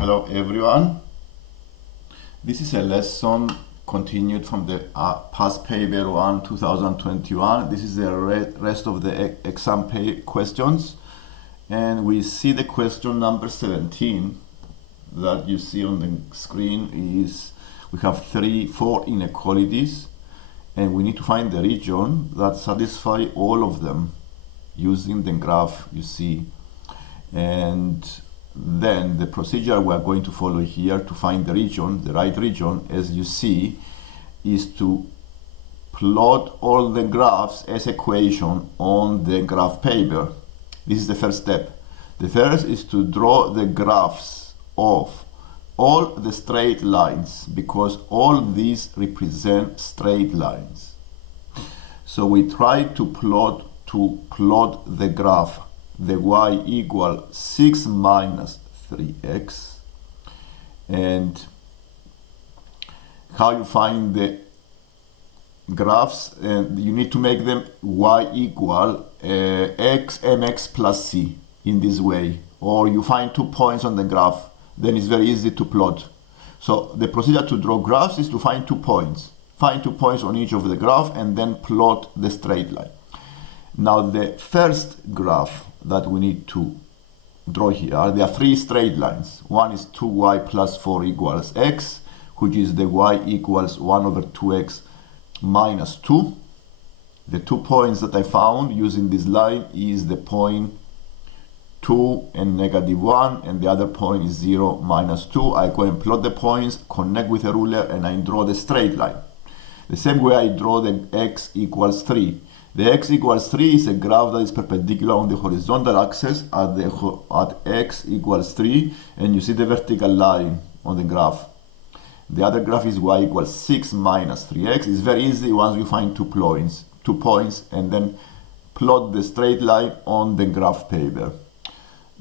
Hello everyone. This is a lesson continued from the past paper 1 2021. This is the rest of the exam questions, and we see the question number 17 that you see on the screen. Is we have four inequalities, and we need to find the region that satisfy all of them using the graph you see. And then the procedure we are going to follow here to find the region, the right region, as you see, is to plot all the graphs as equation on the graph paper. This is the first step. The first is to draw the graphs of all the straight lines, because all these represent straight lines. So we try to plot the graph, the y equal 6 minus 3x, and how you find the graphs, and you need to make them y equal x mx plus c in this way, or you find 2 points on the graph, then it's very easy to plot. So the procedure to draw graphs is to find 2 points. Find 2 points on each of the graph and then plot the straight line. Now the first graph that we need to draw here, there are 3 straight lines. One is 2y plus 4 equals x, which is the y equals 1 over 2x minus 2. The 2 points that I found using this line is the point 2 and negative 1, and the other point is 0, minus 2. I go and plot the points, connect with a ruler, and I draw the straight line. The same way I draw the x equals 3. The x equals 3 is a graph that is perpendicular on the horizontal axis at x equals 3, and you see the vertical line on the graph. The other graph is y equals 6 minus 3x. It's very easy once you find 2 points, and then plot the straight line on the graph paper.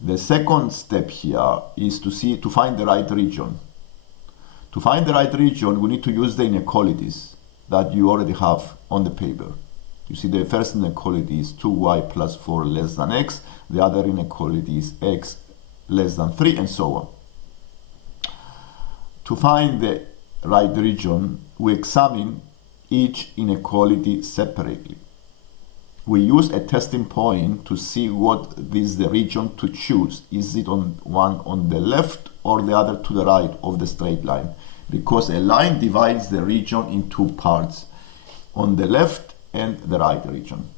The second step here is to find the right region. To find the right region, we need to use the inequalities that you already have on the paper. You see the first inequality is 2y plus 4 less than x. The other inequality is x less than 3, and so on. To find the right region, we examine each inequality separately. We use a testing point to see what is the region to choose. Is it one on the left or the other to the right of the straight line? Because a line divides the region in 2 parts, on the left and the right region.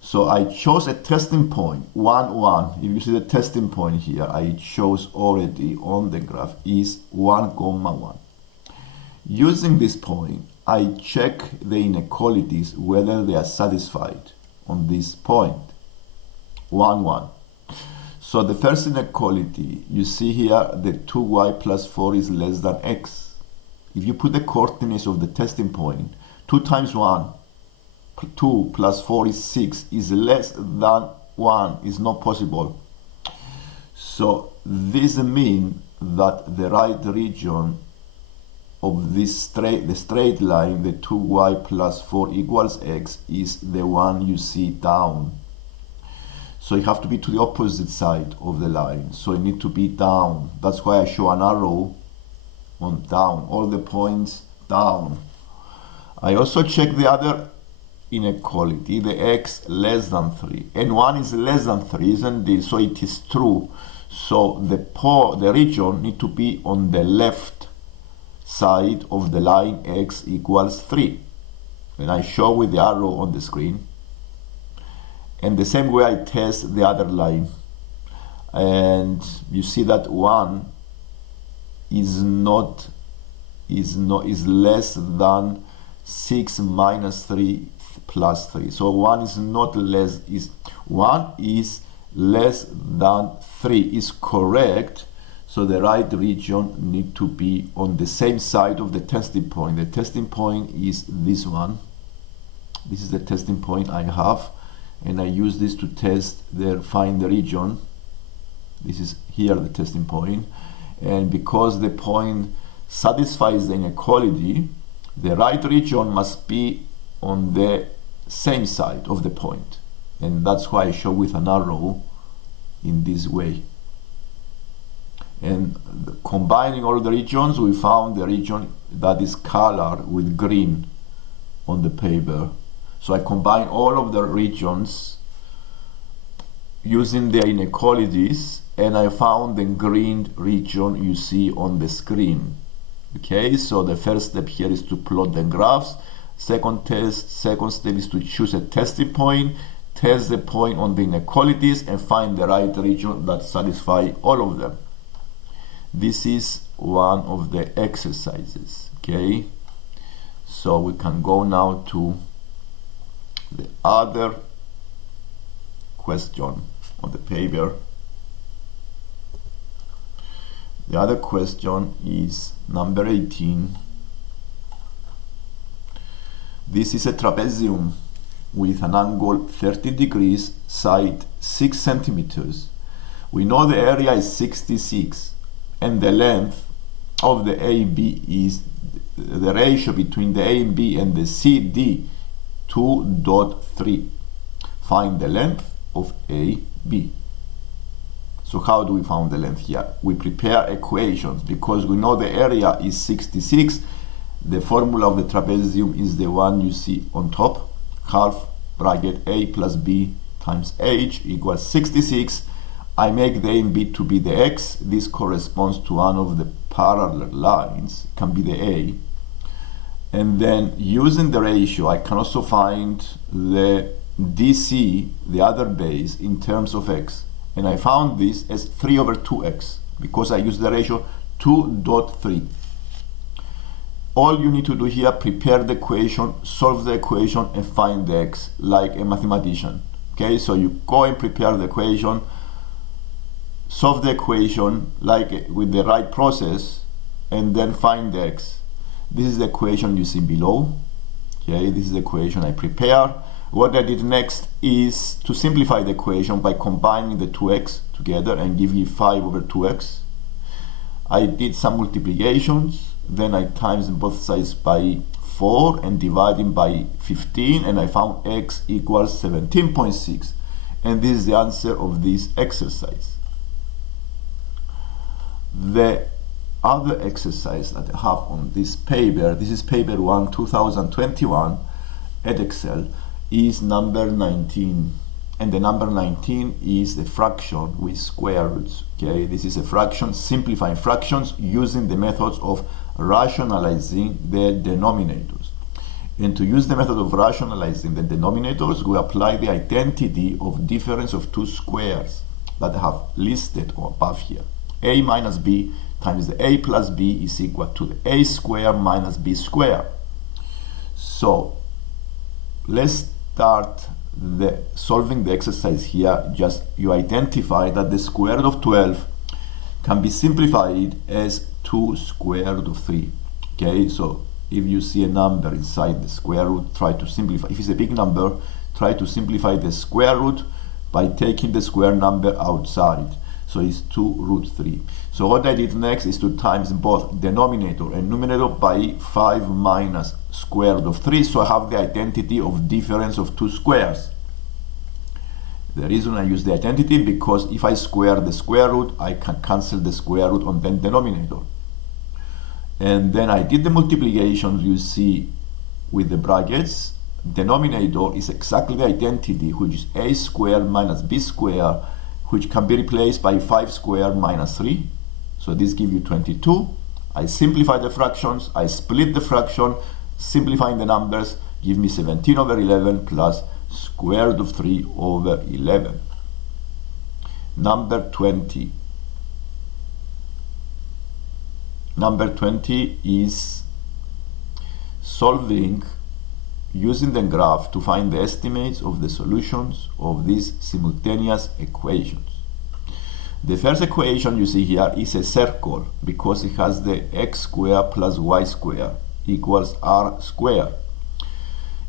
So I chose a testing point, 1, 1. If you see the testing point here, I chose already on the graph is 1, 1. Using this point, I check the inequalities whether they are satisfied on this point, 1, 1. So the first inequality, you see here the 2y plus 4 is less than x. If you put the coordinates of the testing point, 2 times 1, 2 plus 4 is 6, is less than 1, is not possible. So this means that the right region of this the straight line, the 2y plus 4 equals x, is the one you see down. So you have to be to the opposite side of the line. So you need to be down. That's why I show an arrow on down, all the points down. I also check the other inequality, the x less than 3, and 1 is less than 3, isn't it? So it is true. So the region need to be on the left side of the line x equals 3, and I show with the arrow on the screen. And the same way I test the other line, and you see that 1 is less than 6 minus 3 plus 3. So 1 is not less, 1 is less than 3 is correct. So the right region need to be on the same side of the testing point. The testing point is this one. This is the testing point I have, and I use this to find the region. This is here the testing point, and because the point satisfies the inequality, the right region must be on the same side of the point, and that's why I show with an arrow in this way. And combining all the regions, we found the region that is colored with green on the paper. So I combine all of the regions using their inequalities, and I found the green region you see on the screen. Okay, so the first step here is to plot the graphs. Second step is to choose a testing point, test the point on the inequalities, and find the right region that satisfies all of them. This is one of the exercises. Okay, so we can go now to the other question on the paper. The other question is number 18. This is a trapezium with an angle 30 degrees, side 6 centimeters. We know the area is 66 and the length of the AB is the ratio between the A and B and the CD 2.3. Find the length of AB. So how do we find the length here? We prepare equations because we know the area is 66. The formula of the trapezium is the one you see on top. Half bracket A plus B times H equals 66. I make the A and B to be the X. This corresponds to one of the parallel lines. It can be the A. And then using the ratio, I can also find the DC, the other base, in terms of X. And I found this as 3 over 2x because I use the ratio 2.3. All you need to do here, prepare the equation, solve the equation, and find the X like a mathematician. Okay, so you go and prepare the equation, solve the equation like with the right process, and then find the X. This is the equation you see below. Okay, this is the equation I prepare. What I did next is to simplify the equation by combining the 2x together and give you 5 over 2x. I did some multiplications, then I times both sides by 4 and dividing by 15, and I found x equals 17.6. And this is the answer of this exercise. The other exercise that I have on this paper, this is paper 1 2021 at Excel, is number 19, and the number 19 is the fraction with square roots. Okay, this is a fraction, simplifying fractions using the methods of rationalizing the denominators. And to use the method of rationalizing the denominators, we apply the identity of difference of two squares that I have listed above here. A minus B times the A plus B is equal to the A square minus B square. So let's start solving the exercise here. Just you identify that the square root of 12 can be simplified as 2 square root of 3. Okay, so if you see a number inside the square root, try to simplify. If it's a big number, try to simplify the square root by taking the square number outside. So it's 2 root 3. So what I did next is to times both denominator and numerator by 5 minus square root of 3. So I have the identity of difference of two squares. The reason I use the identity, because if I square the square root, I can cancel the square root on the denominator. And then I did the multiplications you see with the brackets. Denominator is exactly the identity, which is a squared minus b squared, which can be replaced by 5 squared minus 3. So this gives you 22. I simplify the fractions, I split the fraction, simplifying the numbers, give me 17 over 11 plus square root of 3 over 11. Number 20. Number 20 is solving using the graph to find the estimates of the solutions of these simultaneous equations. The first equation you see here is a circle because it has the x squared plus y squared equals r squared.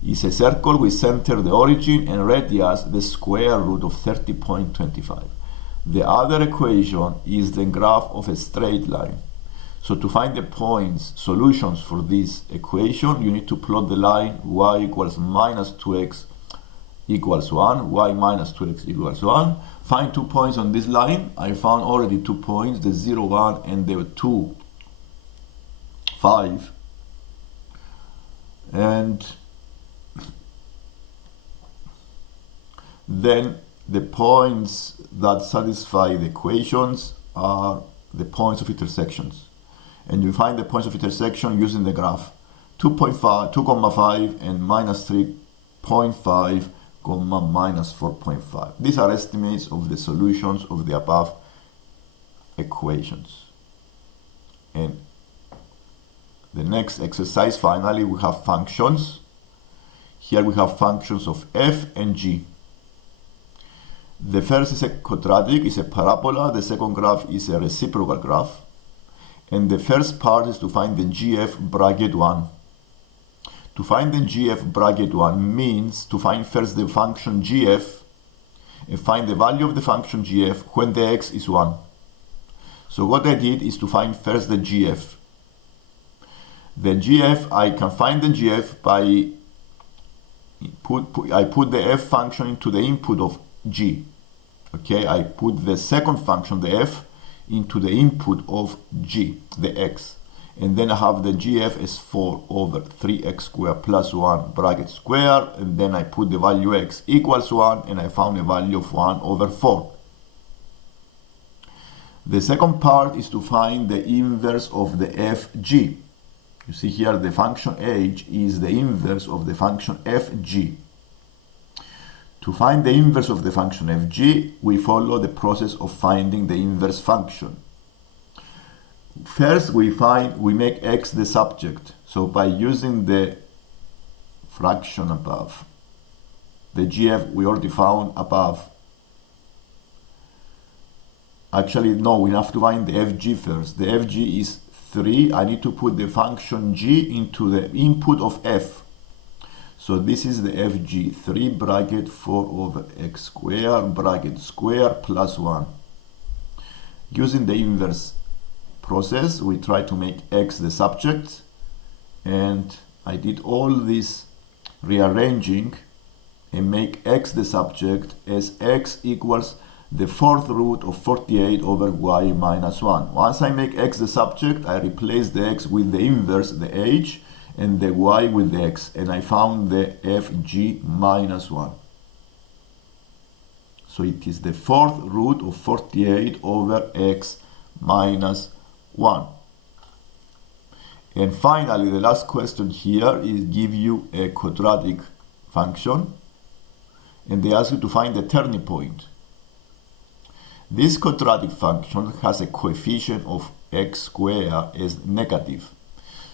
It's a circle with center the origin and radius the square root of 30.25. The other equation is the graph of a straight line. So to find the points, solutions for this equation, you need to plot the line y equals minus 2x equals 1, y minus 2x equals 1. Find 2 points on this line. I found already 2 points, the 0, 1 and the 2, 5. And then the points that satisfy the equations are the points of intersections. And you find the points of intersection using the graph 2.5, 2,5 and minus 3.5, minus 4.5. These are estimates of the solutions of the above equations. And the next exercise, finally, we have functions. Here we have functions of f and g. The first is a quadratic, is a parabola. The second graph is a reciprocal graph. And the first part is to find the GF bracket 1. To find the GF bracket 1 means to find first the function GF and find the value of the function GF when the x is 1. So what I did is to find first the GF. The GF, I can find the GF by I put the f function into the input of g. Okay, I put the second function, the f, into the input of g, the x. And then I have the GF as 4 over 3x squared plus 1 bracket square. And then I put the value x equals 1 and I found a value of 1 over 4. The second part is to find the inverse of the fg. You see here the function h is the inverse of the function fg. To find the inverse of the function fg, we follow the process of finding the inverse function. First, we make x the subject. So by using the fraction above, the GF we already found above. Actually, no, we have to find the FG first. The FG is 3. I need to put the function g into the input of f. So this is the FG, 3 bracket 4 over x squared bracket square plus 1. Using the inverse process, we try to make x the subject, and I did all this rearranging and make x the subject as x equals the fourth root of 48 over y minus 1. Once I make x the subject, I replace the x with the inverse, the h, and the y with the x, and I found the fg minus 1. So it is the fourth root of 48 over x minus 1. And finally, the last question here is give you a quadratic function, and they ask you to find the turning point. This quadratic function has a coefficient of x squared as negative.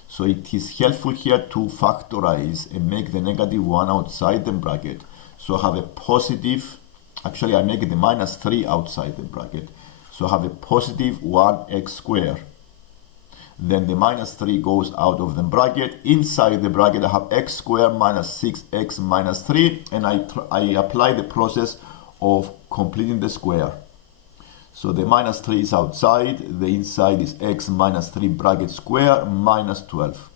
So it is helpful here to factorize and make the negative 1 outside the bracket. So I have a positive, actually I make the minus 3 outside the bracket. So I have a positive 1x squared. Then the minus 3 goes out of the bracket. Inside the bracket I have x squared minus 6x minus 3, and I apply the process of completing the square. So the minus 3 is outside, the inside is x minus 3 bracket square minus 12.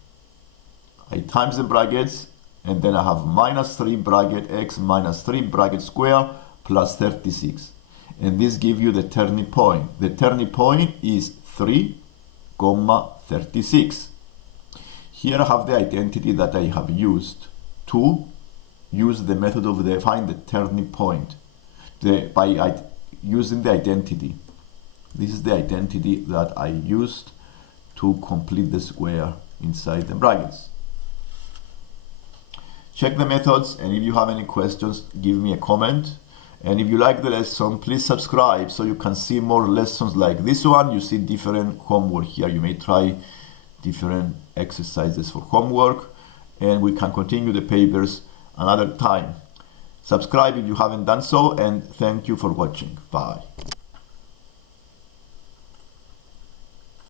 I times the brackets, and then I have minus 3 bracket x minus 3 bracket square plus 36. And this gives you the turning point. The turning point is 3, 36. Here I have the identity that I have used to use the method of find the turning point by using the identity. This is the identity that I used to complete the square inside the brackets. Check the methods, and if you have any questions, give me a comment. And if you like the lesson, please subscribe so you can see more lessons like this one. You see different homework here. You may try different exercises for homework, and we can continue the papers another time. Subscribe if you haven't done so, and thank you for watching. Bye.